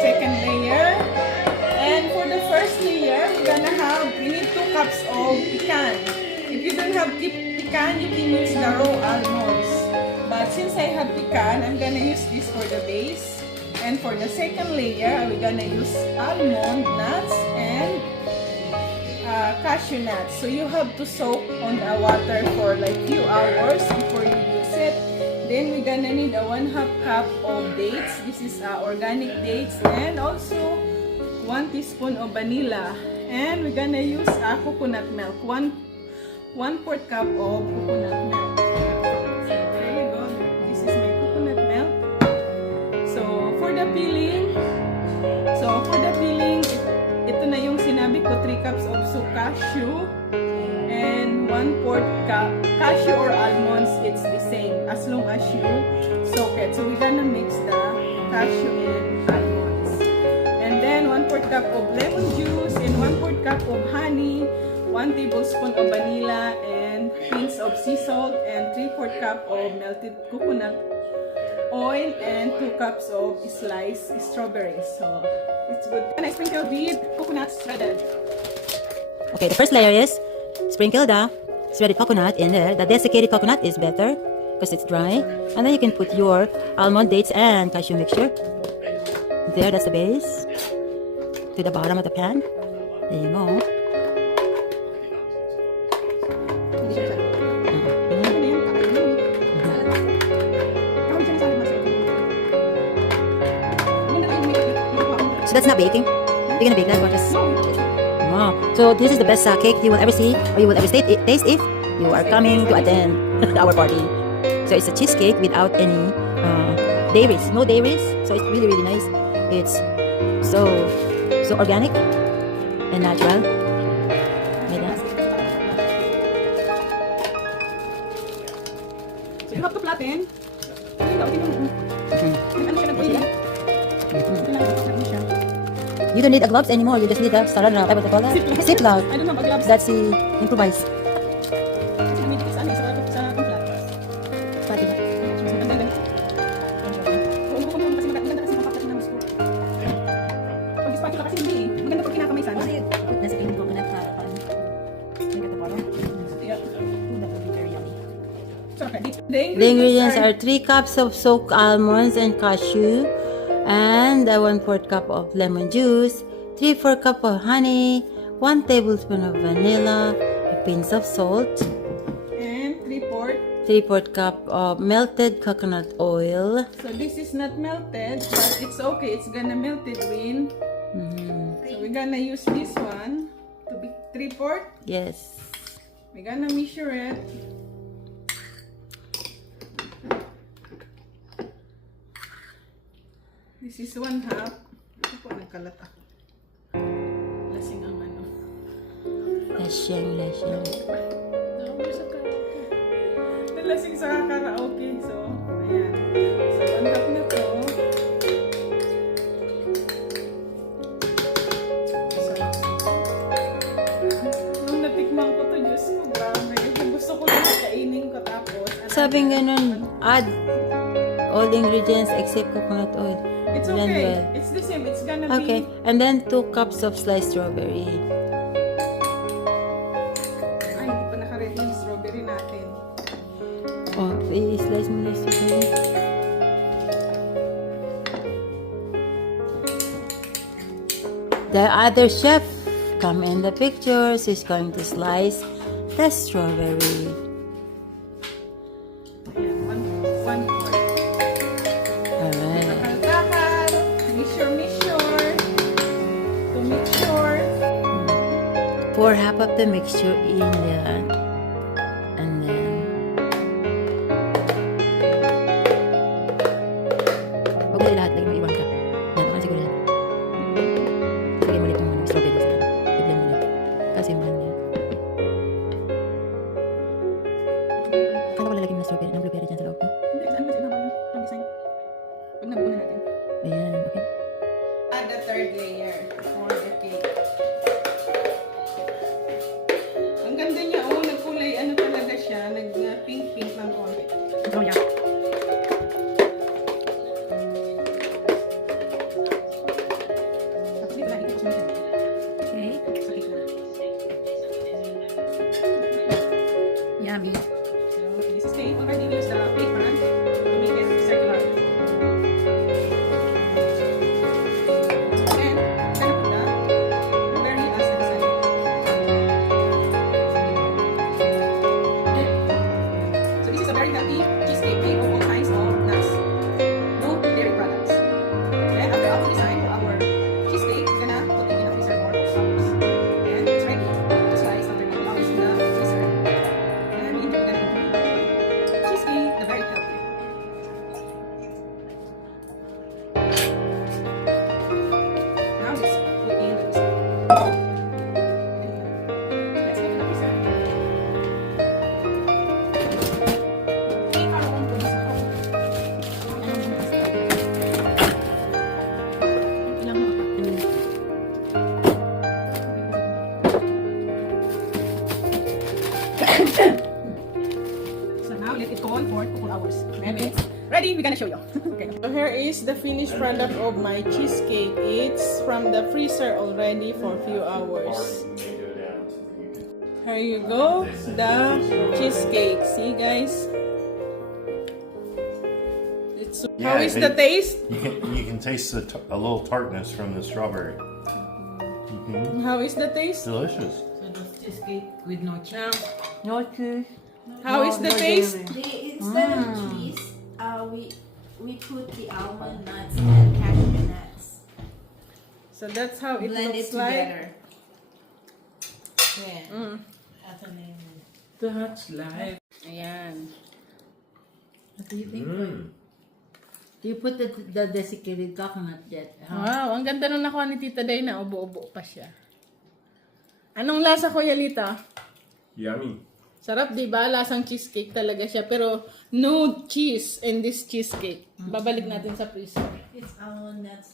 second layer. And for the first layer, we need 2 cups of pecan. If you don't have pecan, you can use the raw almonds. But since I have pecan, I'm gonna use this for the base. And for the second layer, we're gonna use almond nuts and cashew nuts. So you have to soak on the water for like few hours before you use it. Then we're gonna need a 1/2 cup of dates. This is organic dates, and also 1 teaspoon of vanilla. And we're gonna use coconut milk. 1/4 cup of coconut milk. So there you go. This is my coconut milk. So for the peeling, ito na yung sinabi ko, 3 cups of cashew and 1/4 cup cashew or almonds. It's the same as long as you soak it. So we're gonna mix the cashew and almonds. And then 1/4 cup of lemon juice and 1/4 cup of honey, 1 tablespoon of vanilla and pinch of sea salt, and 3/4 cup of melted coconut oil, and 2 cups of sliced strawberries. So it's good. And I sprinkle with coconut shredded. Okay, the first layer is sprinkle the shredded coconut in there. The desiccated coconut is better because it's dry. And then you can put your almond, dates, and cashew mixture. There, that's the base. To the bottom of the pan. There you go. So that's not baking? You're gonna bake that or just... Wow. So this is the best cake you will ever see or you will ever taste if you are coming to attend our party. So it's a cheesecake without any dairies. No dairies. So it's really, really nice. It's so organic and natural. So you have to flatten. You don't need a gloves anymore. You just need a what do you call that? Ziploc. I don't have a gloves. That's the improvise. The ingredients are 3 cups of soaked almonds and cashew, and 1/4 cup of lemon juice, 3/4 cup of honey, 1 tablespoon of vanilla, a pinch of salt, and 3/4 cup of melted coconut oil. So this is not melted, but it's okay. It's gonna melt it when. So we're gonna use this one to be 3/4. Yes. We're gonna measure it. This is 1/2. Ito po, nagkalat ako. Lasing ang ano. Lasyang. Nakapur sa karaoke. Nalasing sa karaoke. So, ayan. So, 1/2 na to. So, nung natikman ko to, Diyos ko, grabe. Gusto ko lang kainin ko tapos. Sabing ganun, add all the ingredients except coconut oil. It's Blend okay. well. It's the same. It's gonna Okay, be... and then 2 cups of sliced strawberry. Ay, hindi pa naka-ready yung strawberry natin. Oh, i-slice mo na strawberry. The other chef come in the picture. She's going to slice the strawberry. Ayan, 1/4. Alright. Takal-takal. Measure. To make sure. Pour half of the mixture in there. And then... Huwag na lahat. Lagyan mo iwan ka. Yan, okay siguro yan. Lagyan mo ulit yung strawberries na. I-blend mo ulit. Kasi mo yan. Kala ko lalagyan mo na strawberry. Ng blueberry dyan sa loob. Hindi, saan mas ibabaw yung design? Pag nabuo na natin. Ayan, okay. Add the third layer for the cake. Ang ganda niya, oh, nagkulay, ano talaga siya, nag-pink-pink lang konti. Oh, yeah. So now let it go on for 2 hours. And it's ready, we're gonna show you. Okay. So here is the finished product of my cheesecake. It's from the freezer already for a few hours. Here you go, the cheesecake. See guys? It's how is the taste? You can taste a little tartness from the strawberry. How is the taste? Delicious. So just cheesecake with no cheese. No cheese. How is the taste? Instead of cheese, we put the almond nuts and cashew nuts. So that's how it Blend looks it like. together. Yeah. That's a name. That's life. Ayan. What do you think? Do you put the desiccated coconut yet? Wow, ang ganda nung nakuha ni Tita Day na ubo-ubo pa siya. Anong lasa, Kuya Lita? Yummy. Sarap, di ba? Lasang cheesecake talaga siya. Pero no cheese in this cheesecake. Babalik natin sa freezer. It's almond nuts.